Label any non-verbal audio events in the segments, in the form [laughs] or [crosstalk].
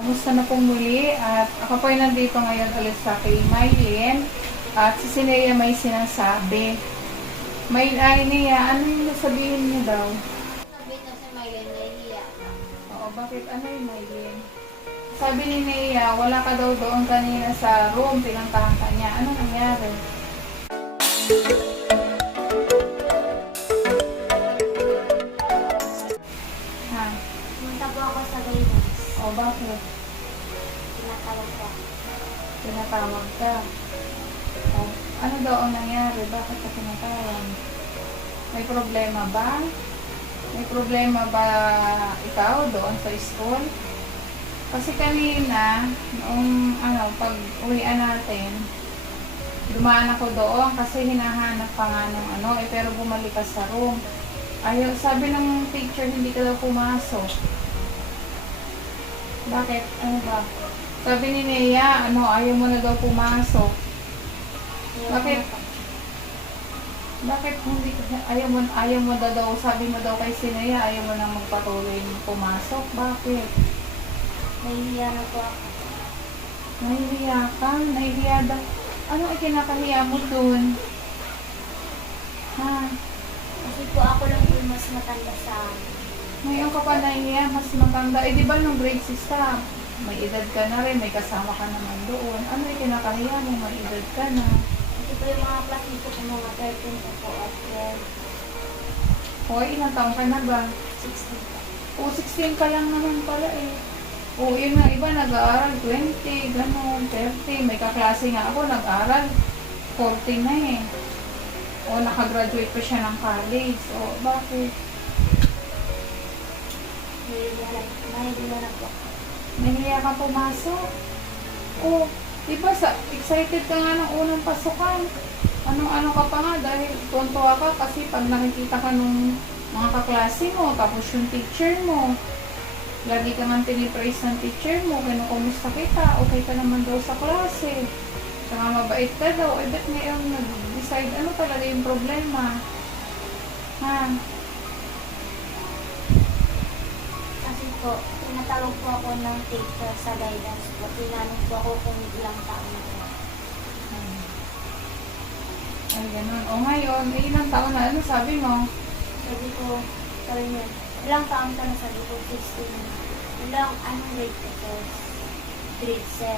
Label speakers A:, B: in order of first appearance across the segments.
A: Kumusta na pong muli at ako po ay nandito ngayon ulit sa kay Mylene at si Sinea may sinasabi. May ay niya, ano yung sabihin niyo daw?
B: Sabi ko si Mylene, nahihiya.
A: Oo, bakit ano yung Mylene? Sabi ni Nea, wala ka daw doon kanina sa room, pinantahan ka niya. Ano nangyari? Ha? O bakit?
B: Tinatawag ako.
A: Tinatawag ka. O, ano daw ang nangyari? Bakit ka tinatawag? May problema ba? May problema ba ikaw doon sa school? Kasi kanina, noong ano, pag uwian natin, dumaan ako doon kasi hinahanap pa nga ng ano, eh pero bumalik ka sa room. Ayaw, sabi ng teacher, hindi ka daw pumasok. Bakit? Ano ba? Sabi ni Nea, ano, ayaw mo na daw pumasok. Bakit? Bakit hindi ka, ayaw mo, ayaw mo daw, daw, sabi mo daw kay Sinea, ayaw mo na magpatuloy pumasok. Bakit?
B: Nahihiya na po ako.
A: Nahihiya ka? Nahihiya daw. Ano ay kinakahiya mo dun? Ha?
B: Kasi po ako lang po yung mas matanda sa amin.
A: Ngayon ka pa nahihiya, mas matanda. Eh, di ba nung grade 6 ka, may edad ka na rin, may kasama ka naman doon. Ano ay kinakahiya mo, may edad ka na.
B: Kasi po yung mga classmates ko mga 13 po po at 12,
A: O, ilang taon ka na ba?
B: 16 po.
A: O, 16 ka lang naman pala eh. O, yun nga, iba nag-aaral, 20, gano'n, 30. May kaklase nga ako, nag-aaral, 40 na eh. O, nakagraduate pa siya ng college. O, bakit?
B: Na, nahihiya na po.
A: Nahiya ka pumasok? O, di ba sa, excited ka nga ng unang pasukan? Anong-ano ka pa nga dahil tuwan-tuwa ka kasi pag nakikita ka nung mga kaklase mo, tapos yung teacher mo, lagi ka nga tinipraise ng teacher mo, kinukumusta kita, okay ka naman daw sa klase. Saka mabait ka daw, eh ba't ngayon nag-decide ano talaga yung problema? Ha?
B: Po, tinatawag po ako ng teacher sa guidance po. Tinanong po ako kung ilang taon na po.
A: Ay, ganun. O ngayon, eh, ilang taon na, ano sabi mo?
B: Sabi ko, sabi niya, ilang taon ka na? Sabi ko, 16 na. Ilang, anong grade ko po? Grade 7.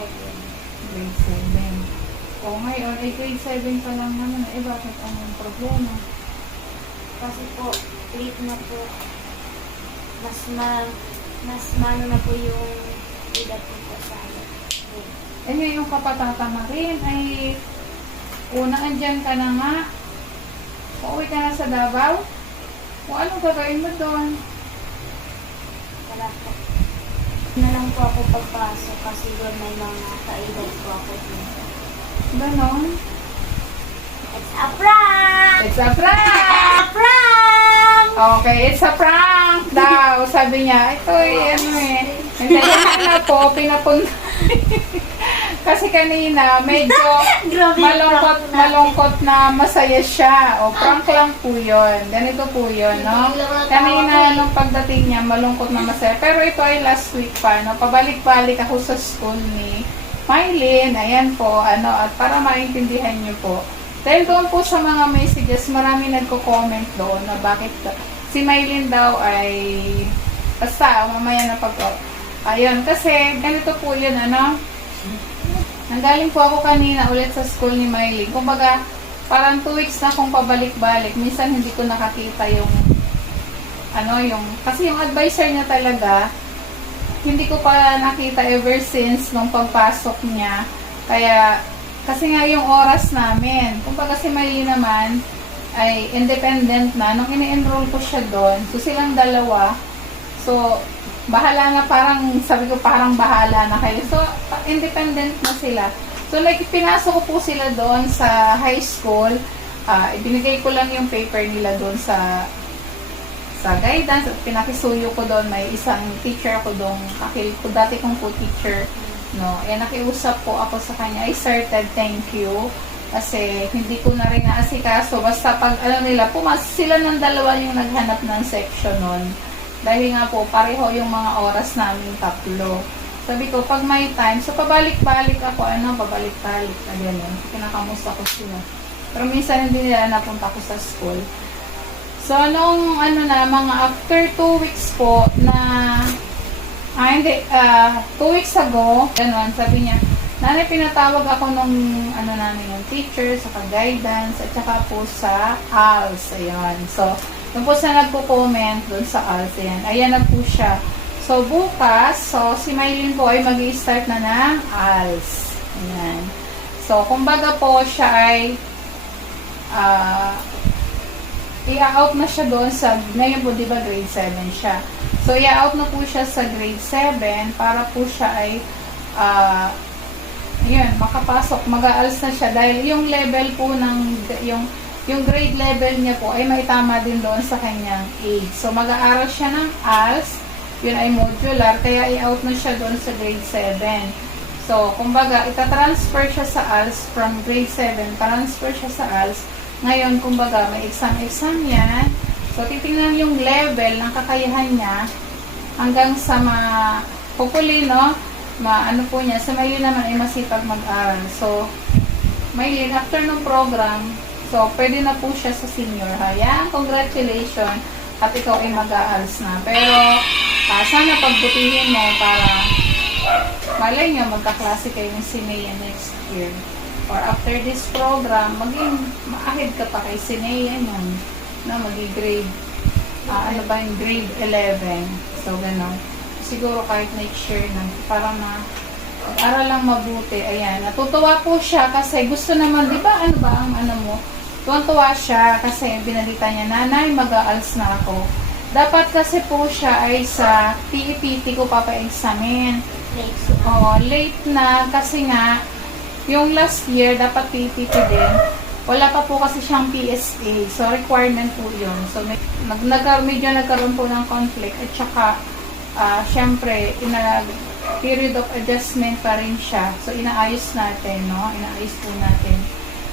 A: Grade 7. O ngayon, eh, grade 7 pa lang naman. Eh, bakit anong problema?
B: Kasi po, late na po. Mas ma, mas mano na po yung edad ko po sa ano.
A: Eh, ngayon ka pa tatama rin. Ay, una, andyan ka na nga. Uuwi ka na sa Davao. O anong gagawin mo doon?
B: Wala po. Na lang po ako pagpasok kasi doon may mga kaedad po ako dito.
A: Ganon.
B: It's a prank!
A: It's a prank!
B: A prank!
A: Okay, it's a prank daw. Sabi niya, ito eh, ano eh. Hindi [laughs] na po, pinapun... [laughs] Kasi kanina, medyo [laughs] malungkot, malungkot na masaya siya. O, prank lang po yun. Ganito po yun, no? Kanina, nung pagdating niya, malungkot na masaya. Pero ito ay last week pa, no? Pabalik-balik ako sa school ni Mylene. Ayan po, ano, at para maintindihan niyo po. Dahil doon po sa mga messages, marami nagko-comment doon na bakit si Mylene daw ay basta, mamaya na pag Ayun, kasi ganito po yun, ano? Nanggaling po ako kanina ulit sa school ni Miley. Kumbaga, parang two weeks na akong pabalik-balik. Minsan hindi ko nakakita yung, ano, yung, kasi yung advisor niya talaga, hindi ko pa nakita ever since nung pagpasok niya. Kaya, kasi nga yung oras namin, kumbaga si Miley naman, ay independent na. Nung ini-enroll ko siya doon, so silang dalawa, so, bahala na parang, sabi ko parang bahala na kayo. So, independent na sila. So, like, pinasok ko po sila doon sa high school. Ah, ibinigay ko lang yung paper nila doon sa sa guidance at pinakisuyo ko doon may isang teacher ko doon kakil ko dati kong po teacher no eh nakiusap po ako sa kanya I started thank you kasi hindi ko na rin naasikaso basta pag alam nila pumas sila ng dalawa yung naghanap ng section nun dahil nga po pareho yung mga oras namin tatlo Sabi ko, pag may time, so pabalik-balik ako, ano, pabalik-balik, na gano'n. Kinakamusta ko sila. Pero minsan hindi nila napunta ko sa school. So, nung ano na, mga after two weeks po na, ah, hindi, ah, two weeks ago, gano'n, sabi niya, Nanay, pinatawag ako nung, ano namin, yung teacher, sa guidance, at saka po sa ALS, ayan. So, yung po sa nagpo-comment doon sa ALS, ayan, ayan na po siya. So, bukas, so, si Mylene po ay mag start na ng ALS. Ayan. So, kumbaga po, siya ay, ah, i-out na siya doon sa, ngayon po, di ba, grade 7 siya. So, i-out na po siya sa grade 7 para po siya ay, ah, yun, makapasok, mag-aals na siya dahil yung level po ng, yung, yung grade level niya po ay may tama din doon sa kanyang age. So, mag-aaral siya ng ALS, yun ay modular, kaya i-out na siya doon sa grade 7. So, kumbaga, itatransfer siya sa ALS from grade 7, transfer siya sa ALS. Ngayon, kumbaga, may exam-exam yan. So, titingnan yung level ng kakayahan niya hanggang sa ma, hopefully, no, ma, ano po niya, sa Maylin naman ay masipag mag-aral. So, Maylin, after ng program, so, pwede na po siya sa senior high. Yan, congratulations. At ikaw ay mag-aals na. Pero, ah, sana pagbutihin mo para malay nyo, magkaklase kayo ng Sinea next year. Or after this program, maging maahid ka pa kay Sinea nun. Na, magi-grade, ah, ano ba yung grade 11. So, gano'n siguro kahit year na para na aral lang mabuti. Ayan, natutuwa po siya kasi gusto naman, di ba, ano ba ang ano mo? Tuwan-tuwa siya kasi binalita niya, nanay, mag-aals na ako. Dapat kasi po siya ay sa PEPT ko papa-examin.
B: Late.
A: Oo, late na kasi nga, yung last year, dapat PEPT din. Wala pa po kasi siyang PSA. So, requirement po yun. So, nag, nag, medyo nagkaroon po ng conflict. At saka, ah syempre, ina, period of adjustment pa rin siya. So, inaayos natin, no? Inaayos po natin.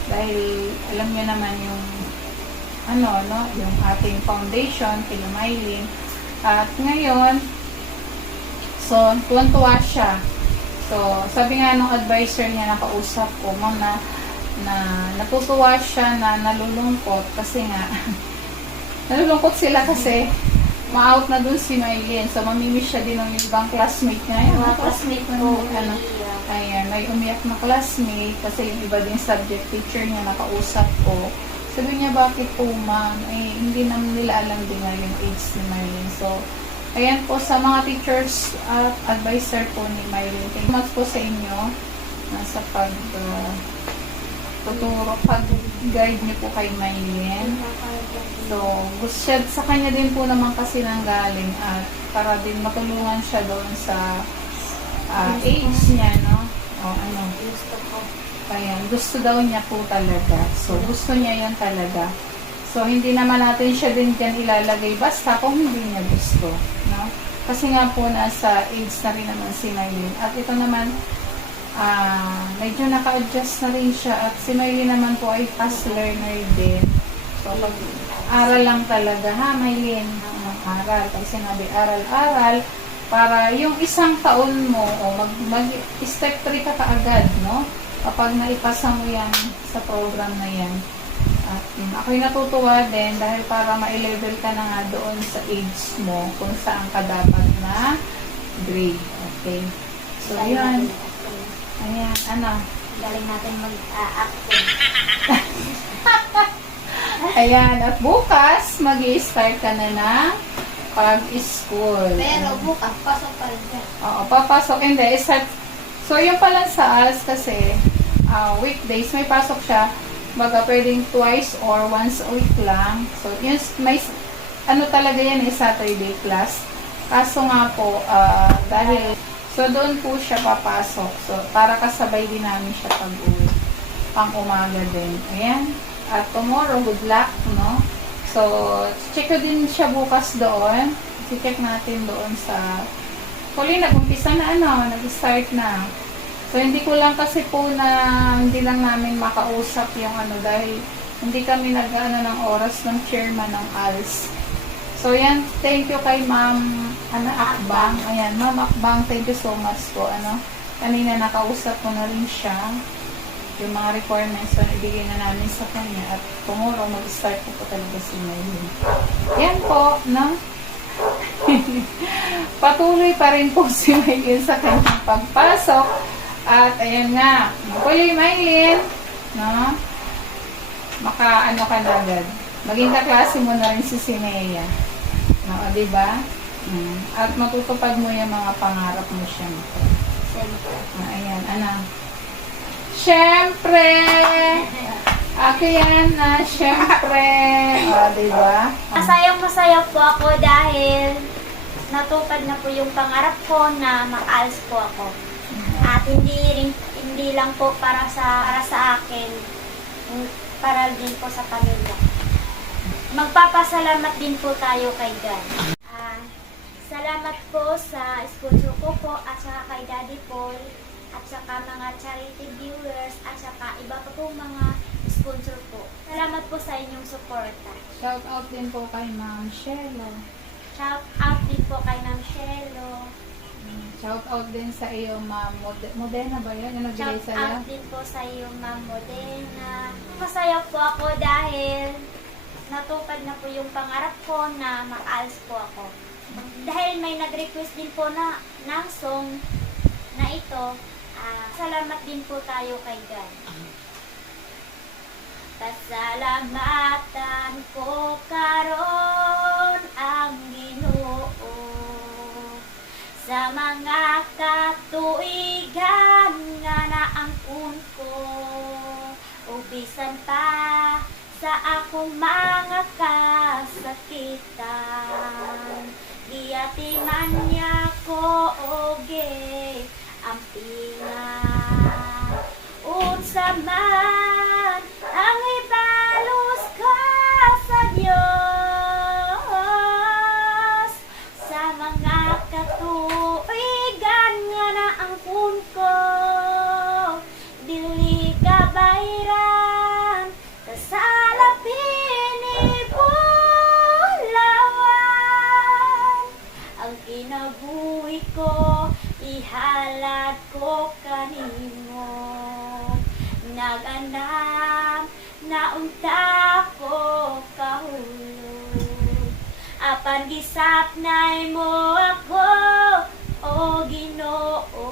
A: Dahil, alam niyo naman yung, ano, no? Yung ating foundation, Mylene. At ngayon, so, tuwan-tuwa siya. So, sabi nga nung advisor niya na kausap ko, ma'am, na, na natutuwa siya na nalulungkot kasi nga, [laughs] nalulungkot sila kasi ma-out na dun si Mylene. So, mamimiss siya din ng ibang classmate niya. Ayun,
B: Mga classmate ko,
A: Ano, ayan, may umiyak na classmate kasi yung iba din subject teacher niya nakausap ko. Sabi niya, bakit po ma'am? Eh, hindi naman nila alam din nga yung age ni Mylene. So, ayan po sa mga teachers at advisor po ni Mylene. Thank you much po sa inyo uh, sa pag uh, tuturo, pag-guide niyo po kay Mylene. So, gusto siya, sa kanya din po naman kasi nang galing at para din matulungan siya doon sa ah, age niya, no? O ano,
B: Gusto ko.
A: ayan, gusto daw niya po talaga. So, gusto niya yan talaga. So, hindi naman natin siya din dyan ilalagay basta kung hindi niya gusto, no? Kasi nga po, nasa age na rin naman si Maylin. At ito naman, ah medyo naka-adjust na rin siya. At si Maylin naman po ay fast learner din. So, pag aral lang talaga, ha, Maylin? Aral. Pag sinabi aral-aral, para yung isang taon mo, o mag, mag step 3 ka kaagad, no? Kapag naipasa mo yan sa program na yan. At yun, ako'y natutuwa din dahil para ma-level ka na nga doon sa age mo kung saan ka dapat na grade. Okay? So, yan. Ayan, ano?
B: Galing natin mag-acting. [laughs]
A: Ayan, at bukas, mag start ka na ng pag-school.
B: Pero bukas, pasok pa rin siya.
A: Oo, papasok. Hindi, start. So, yung pala sa ALS kasi, ah, weekdays, may pasok siya. Baga, pwedeng twice or once a week lang. So, yun, may, ano talaga yan, eh, Saturday class. Kaso nga po, ah, dahil, so doon po siya papasok. So, para kasabay din namin siya pag-uwi. Pang umaga din. Ayan. At tomorrow, good luck, no? So, check ko din siya bukas doon. check natin doon sa Huli, nag-umpisa na ano, nag-start na. So, hindi ko lang kasi po na, hindi lang namin makausap yung ano, dahil hindi kami nag-ano ng oras ng chairman ng ALS. So, yan, thank you kay Ma'am ano, Akbang. Ayan, Ma'am Akbang, thank you so much po. Ano, kanina nakausap ko na rin siya. Yung mga requirements na ibigay na namin sa kanya. At tomorrow, mag-start po po talaga si Maylin. Yan po, no? [laughs] Patuloy pa rin po si Maylin sa kanyang pagpasok. At ayan nga, Kuya Maylin, no? Maka ano ka na agad. Maging kaklase mo na rin si Sinea. No, di ba? Mm. At matutupad mo yung mga pangarap mo siyempre.
B: Siyempre.
A: Ah, ayan, ano? Siyempre! Ako yan na, siyempre. O, di ba?
B: Masayang masaya po ako dahil natupad na po yung pangarap ko na makaalis po ako. At hindi rin, hindi lang po para sa para sa akin, para din po sa pamilya. Magpapasalamat din po tayo kay God. Salamat po sa sponsor ko po at saka kay Daddy Paul at saka mga charity viewers at saka iba pa po mga sponsor po. Salamat po sa inyong suporta.
A: Shout out din po kay Ma'am Shelo.
B: Shout out din po kay Ma'am Shelo.
A: Shout out din sa iyo, Ma'am Mode- Modena ba yun? Yung nagbigay
B: Shout
A: sa'yo?
B: out din po sa iyo, Ma'am Modena. Masaya po ako dahil natupad na po yung pangarap ko na makaalis po ako. Dahil may nag-request din po na ng song na ito, ah, salamat din po tayo kay God. Pasalamatan ko karon ang Ginoo sa mga katuigan nga naangkon ko ubisan pa sa akong mga kasakitan giyatiman niya ko oge ang pinga unsa man ang ibalos ka sa Dios sa mga katuigan apan gisapnay mo ako o Ginoo.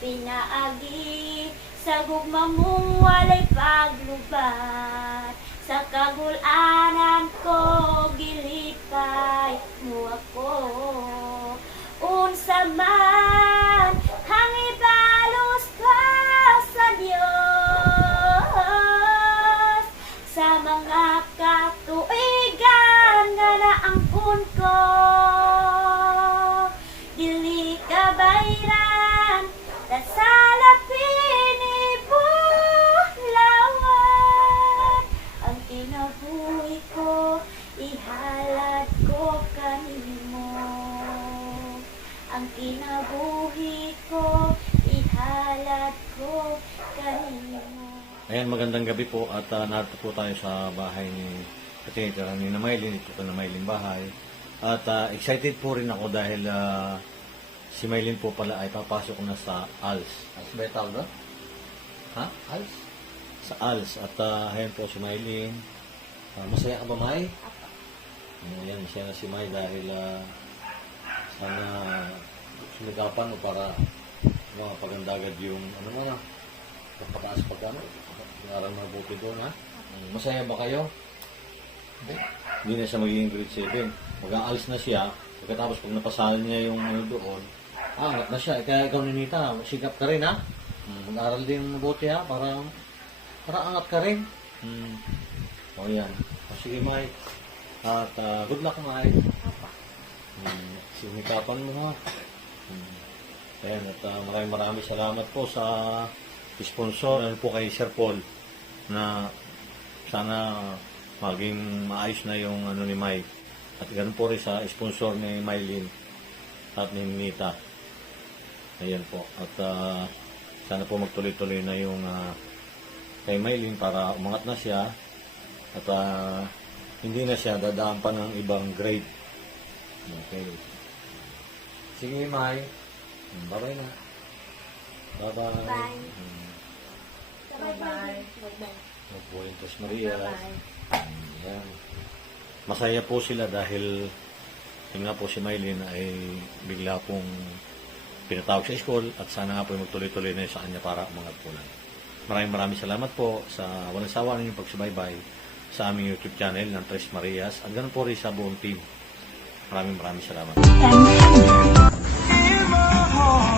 B: Pinaagi sa gugma mong walay paglubat sa kagulanan ko gilipay mo ako. Unsa man naangkon ko. Dili ka bayran sa lapin ni Bulawan ang kinabuhi ko ihalad ko kanimo. Ang kinabuhi ko ihalad ko kanimo.
C: Ayan, magandang gabi po at uh, narito po tayo sa bahay ni Katinita ni na Maylin, ito po na Maylin bahay. At ah, excited po rin ako dahil ah, si Maylin po pala ay papasok na sa ALS. ALS ba yung tawag doon? Ha? ALS? Sa ALS. At uh, ayan po si Maylin. Ah, masaya ka ba, May? Ayan, masaya na si May dahil ah, sana sumagapan mo para mga paganda agad yung ano mo na pagpataas pag ano, pag-aral mabuti doon ha. Masaya ba kayo? Hindi. Na siya magiging grade 7. Mag-aalis na siya. Pagkatapos pag napasali niya yung ano doon, angat na siya. Kaya ikaw ninita, sigap ka rin ha. Mm, Mag-aral din mabuti ha, para para angat ka rin. Mm. O yan. O, sige Mike. At ah, good luck Mike. Mm, sinikapan mo ha. Mm. Ayan, at ah, maraming maraming salamat po sa sponsor ano po kay Sir Paul na sana maging maayos na yung ano ni Mike. At ganun po rin sa sponsor ni Mylene at ni Nita. Ayan po. At ah, sana po magtuloy-tuloy na yung ah, kay Mylene para umangat na siya at ah, hindi na siya dadaan pa ng ibang grade. Okay. Sige, May. Bye-bye na. Bye-bye.
B: Bye.
C: Mm,
B: Bye-bye.
C: Tos Maria. Mm, Yan. Masaya po sila dahil yun nga po si Maylin ay bigla pong pinatawag sa school at sana nga po magtuloy-tuloy na sa kanya para umangat po lang. Maraming maraming salamat po sa walang sawa ninyong pagsubaybay sa aming YouTube channel ng Tres Marias at ganun po rin sa buong team. Maraming maraming salamat.
D: and tender.